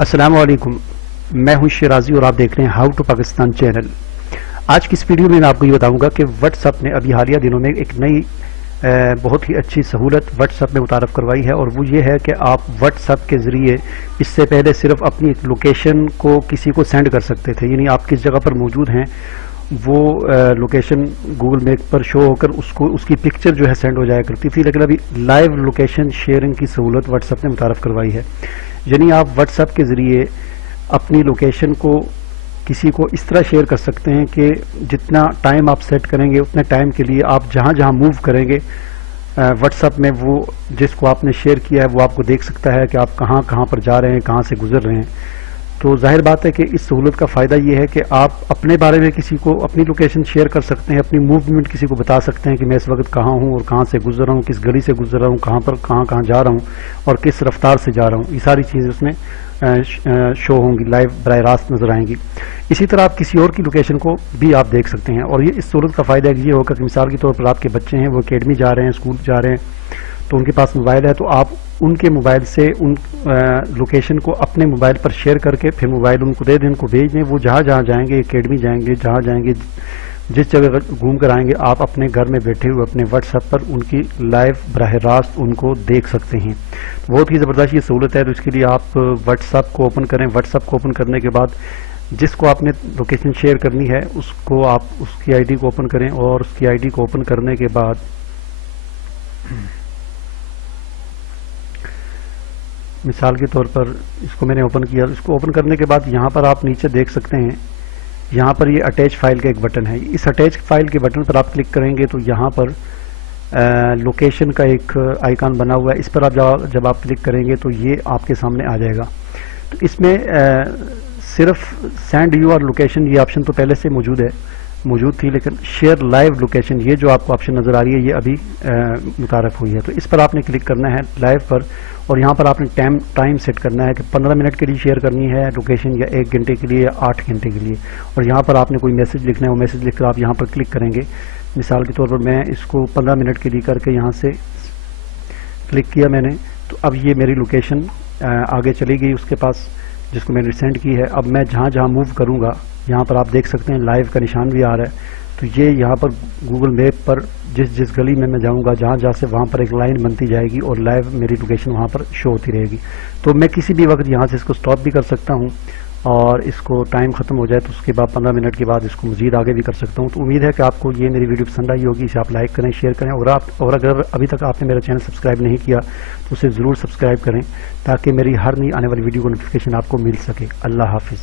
अस्सलाम वालेकुम, मैं हूं शिराजी और आप देख रहे हैं हाउ टू पाकिस्तान चैनल। आज की इस वीडियो में मैं आपको ये बताऊंगा कि व्हाट्सएप ने अभी हालिया दिनों में एक नई बहुत ही अच्छी सहूलत व्हाट्सएप में मुतारफ़ करवाई है, और वो ये है कि आप व्हाट्सएप के ज़रिए इससे पहले सिर्फ अपनी लोकेशन को किसी को सेंड कर सकते थे, यानी आप किस जगह पर मौजूद हैं वो लोकेशन गूगल मैप पर शो होकर उसको उसकी पिक्चर जो है सेंड हो जाया करती थी। लेकिन अभी लाइव लोकेशन शेयरिंग की सहूलत व्हाट्सएप ने मुतारफ़ करवाई है, यानी आप व्हाट्सएप के ज़रिए अपनी लोकेशन को किसी को इस तरह शेयर कर सकते हैं कि जितना टाइम आप सेट करेंगे उतने टाइम के लिए आप जहाँ जहाँ मूव करेंगे व्हाट्सएप में वो जिसको आपने शेयर किया है वो आपको देख सकता है कि आप कहाँ कहाँ पर जा रहे हैं, कहाँ से गुजर रहे हैं। तो जाहिर बात है कि इस सहूलत का फ़ायदा ये है कि आप अपने बारे में किसी को अपनी लोकेशन शेयर कर सकते हैं, अपनी मूवमेंट किसी को बता सकते हैं कि मैं इस वक्त कहाँ हूँ और कहाँ से गुजर रहा हूँ, किस गली से गुजर रहा हूँ, कहाँ पर कहाँ जा रहा हूँ और किस रफ्तार से जा रहा हूँ। ये सारी चीज़ें उसमें शो होंगी, लाइव बराह रास्त नजर आएंगी। इसी तरह आप किसी और की लोकेशन को भी आप देख सकते हैं, और ये इस सहूलत का फ़ायदा ये होगा कि मिसाल के तौर पर आपके बच्चे हैं, वो अकेडमी जा रहे हैं, स्कूल जा रहे हैं, तो उनके पास मोबाइल है, तो आप उनके मोबाइल से उन लोकेशन को अपने मोबाइल पर शेयर करके फिर मोबाइल उनको दे दें, उनको भेज दें। वो जहाँ जहाँ जाएंगे, अकेडमी जाएंगे, जहाँ जाएंगे, जिस जगह घूम कर आएंगे, आप अपने घर में बैठे हुए अपने व्हाट्सएप पर उनकी लाइव बराह रास्त उनको देख सकते हैं। बहुत ही ज़बरदस्त ये सहूलत है। तो इसके लिए आप व्हाट्सएप को ओपन करें। व्हाट्सएप को ओपन करने के बाद जिसको आपने लोकेशन शेयर करनी है उसको आप उसकी आईडी को ओपन करें, और उसकी आईडी को ओपन करने के बाद मिसाल के तौर पर इसको मैंने ओपन किया। इसको ओपन करने के बाद यहाँ पर आप नीचे देख सकते हैं, यहाँ पर ये अटैच फाइल का एक बटन है। इस अटैच फाइल के बटन पर आप क्लिक करेंगे तो यहाँ पर लोकेशन का एक आइकन बना हुआ है, इस पर आप जब आप क्लिक करेंगे तो ये आपके सामने आ जाएगा। तो इसमें सिर्फ सेंड यूर लोकेशन ये ऑप्शन तो पहले से मौजूद थी, लेकिन शेयर लाइव लोकेशन ये जो आपको ऑप्शन नज़र आ रही है ये अभी मुतारफ़ हुई है। तो इस पर आपने क्लिक करना है लाइव पर, और यहाँ पर आपने टाइम सेट करना है कि 15 मिनट के लिए शेयर करनी है लोकेशन, या 1 घंटे के लिए, या 8 घंटे के लिए। और यहाँ पर आपने कोई मैसेज लिखना है, वो मैसेज लिखकर आप यहाँ पर क्लिक करेंगे। मिसाल के तौर पर मैं इसको 15 मिनट के लिए करके यहाँ से क्लिक किया मैंने, तो अब ये मेरी लोकेशन आगे चली गई उसके पास जिसको मैंने सेंड की है। अब मैं जहाँ जहाँ मूव करूँगा यहाँ पर आप देख सकते हैं लाइव का निशान भी आ रहा है। तो ये यहाँ पर गूगल मैप पर जिस गली में मैं जाऊँगा, जहाँ से वहाँ पर एक लाइन बनती जाएगी और लाइव मेरी लोकेशन वहाँ पर शो होती रहेगी। तो मैं किसी भी वक्त यहाँ से इसको स्टॉप भी कर सकता हूँ, और इसको टाइम ख़त्म हो जाए तो उसके बाद 15 मिनट के बाद इसको मज़ीद आगे भी कर सकता हूँ। तो उम्मीद है कि आपको ये मेरी वीडियो पसंद आई होगी। इसे आप लाइक करें, शेयर करें, और अगर अभी तक आपने मेरा चैनल सब्सक्राइब नहीं किया तो उसे ज़रूर सब्सक्राइब करें ताकि मेरी हर नई आने वाली वीडियो को नोटिफिकेशन आपको मिल सके। अल्लाह हाफिज़।